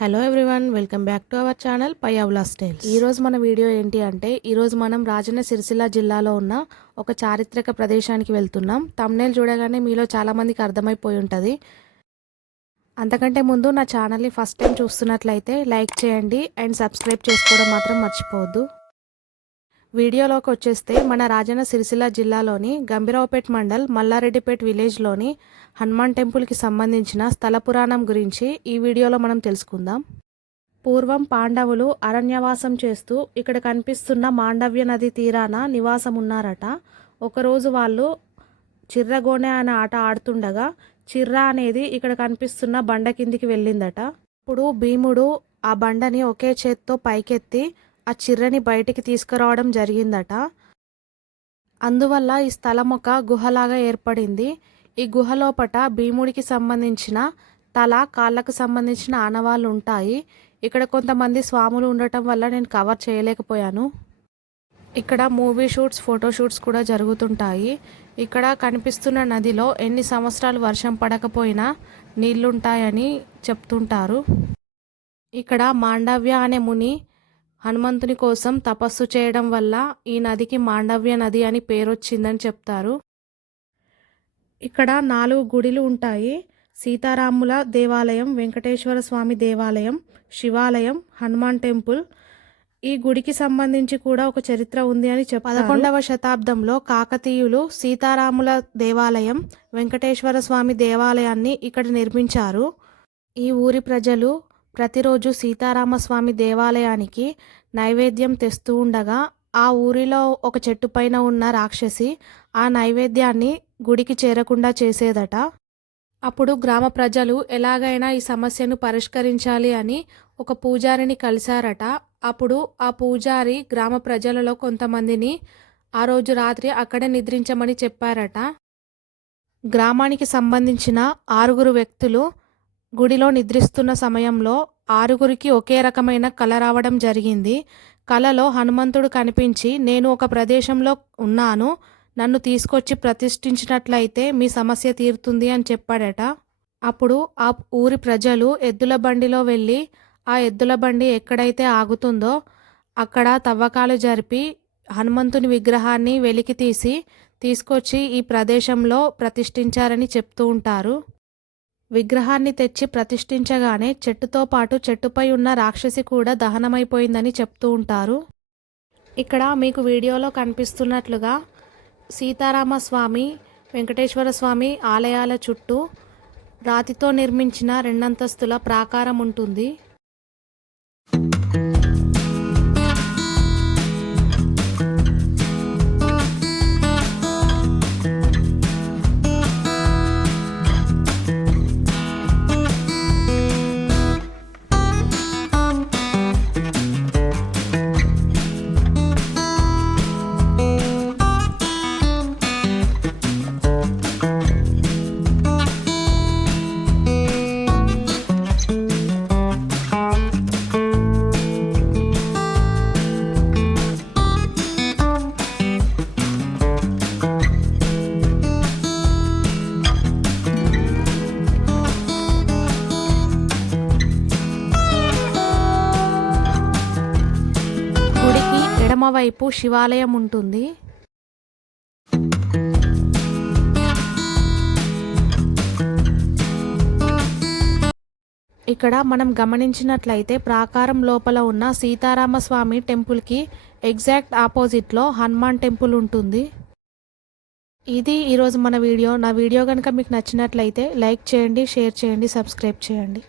Hello everyone, welcome back to our channel పయ్యావులాస్ tales. ఈరోజు మన వీడియో ఏంటి అంటే, ఈరోజు మనం రాజన్న సిరిసిల్ల జిల్లాలో ఉన్న ఒక చారిత్రక ప్రదేశానికి వెళ్తున్నాం. థంబ్నెయిల్ చూడగానే మీలో చాలామందికి అర్థమైపోయి ఉంటుంది. అంతకంటే ముందు నా ఛానల్ని ఫస్ట్ టైం చూస్తున్నట్లయితే లైక్ చేయండి అండ్ సబ్స్క్రైబ్ చేసుకోవడం మాత్రం మర్చిపోవద్దు. వీడియోలోకి వచ్చేస్తే, మన రాజన్న సిరిసిల్ల జిల్లాలోని గంభీరావుపేట్ మండల్ మల్లారెడ్డిపేట్ విలేజ్లోని హనుమాన్ టెంపుల్కి సంబంధించిన స్థల పురాణం గురించి ఈ వీడియోలో మనం తెలుసుకుందాం. పూర్వం పాండవులు అరణ్యవాసం చేస్తూ ఇక్కడ కనిపిస్తున్న మాండవ్య నది తీరాన నివాసం ఉన్నారట. ఒకరోజు వాళ్ళు చిర్రగోనె అనే ఆట ఆడుతుండగా చిర్ర అనేది ఇక్కడ కనిపిస్తున్న బండ కిందికి వెళ్ళిందట. అప్పుడు భీముడు ఆ బండని ఒకే చేత్తో పైకెత్తి ఆ చిర్రని బయటికి తీసుకురావడం జరిగిందట. అందువల్ల ఈ స్థలం ఒక గుహలాగా ఏర్పడింది. ఈ గుహ లోపట భీముడికి సంబంధించిన తల, కాళ్ళకు సంబంధించిన ఆనవాళ్ళు ఉంటాయి. ఇక్కడ కొంతమంది స్వాములు ఉండటం వల్ల నేను కవర్ చేయలేకపోయాను. ఇక్కడ మూవీ షూట్స్, ఫోటోషూట్స్ కూడా జరుగుతుంటాయి. ఇక్కడ కనిపిస్తున్న నదిలో ఎన్ని సంవత్సరాలు వర్షం పడకపోయినా నీళ్లుంటాయని చెప్తుంటారు. ఇక్కడ మాండవ్య అనే ముని హనుమంతుని కోసం తపస్సు చేయడం వల్ల ఈ నదికి మాండవ్య నది అని పేరు వచ్చిందని చెప్తారు. ఇక్కడ 4 గుడిలు ఉంటాయి. సీతారాముల దేవాలయం, వెంకటేశ్వర స్వామి దేవాలయం, శివాలయం, హనుమాన్ టెంపుల్. ఈ గుడికి సంబంధించి కూడా ఒక చరిత్ర ఉంది అని చెప్తారు. 11వ శతాబ్దంలో కాకతీయులు సీతారాముల దేవాలయం, వెంకటేశ్వర స్వామి దేవాలయాన్ని ఇక్కడ నిర్మించారు. ఈ ఊరి ప్రజలు ప్రతిరోజు సీతారామస్వామి దేవాలయానికి నైవేద్యం తెస్తూ ఉండగా ఆ ఊరిలో ఒక చెట్టు పైన ఉన్న రాక్షసి ఆ నైవేద్యాన్ని గుడికి చేరకుండా చేసేదట. అప్పుడు గ్రామ ప్రజలు ఎలాగైనా ఈ సమస్యను పరిష్కరించాలి అని ఒక పూజారిని కలిశారట. అప్పుడు ఆ పూజారి గ్రామ ప్రజలలో కొంతమందిని ఆ రోజు రాత్రి అక్కడే నిద్రించమని చెప్పారట. గ్రామానికి సంబంధించిన 6 వ్యక్తులు గుడిలో నిద్రిస్తున్న సమయంలో 6కి ఒకే రకమైన కల రావడం జరిగింది. కలలో హనుమంతుడు కనిపించి, నేను ఒక ప్రదేశంలో ఉన్నాను, నన్ను తీసుకొచ్చి ప్రతిష్ఠించినట్లయితే మీ సమస్య తీరుతుంది అని చెప్పాడట. అప్పుడు ఆ ఊరి ప్రజలు ఎద్దుల బండిలో వెళ్ళి ఆ ఎద్దుల బండి ఎక్కడైతే ఆగుతుందో అక్కడ తవ్వకాలు జరిపి హనుమంతుని విగ్రహాన్ని వెలికి తీసుకొచ్చి ఈ ప్రదేశంలో ప్రతిష్ఠించారని చెప్తూ ఉంటారు. విగ్రహాన్ని తెచ్చి ప్రతిష్ఠించగానే చెట్టుతో పాటు చెట్టుపై ఉన్న రాక్షసి కూడా దహనమైపోయిందని చెప్తూ ఉంటారు. ఇక్కడ మీకు వీడియోలో కనిపిస్తున్నట్లుగా సీతారామస్వామి, వెంకటేశ్వర స్వామి ఆలయాల చుట్టూ రాతితో నిర్మించిన 2 అంతస్తుల ప్రాకారం ఉంటుంది. ఎడమవైపు శివాలయం ఉంటుంది. ఇక్కడ మనం గమనించినట్లయితే ప్రాకారం లోపల ఉన్న సీతారామస్వామి టెంపుల్కి ఎగ్జాక్ట్ ఆపోజిట్లో హనుమాన్ టెంపుల్ ఉంటుంది. ఇది ఈరోజు మన వీడియో. నా వీడియో కనుక మీకు నచ్చినట్లయితే లైక్ చేయండి, షేర్ చేయండి, సబ్స్క్రైబ్ చేయండి.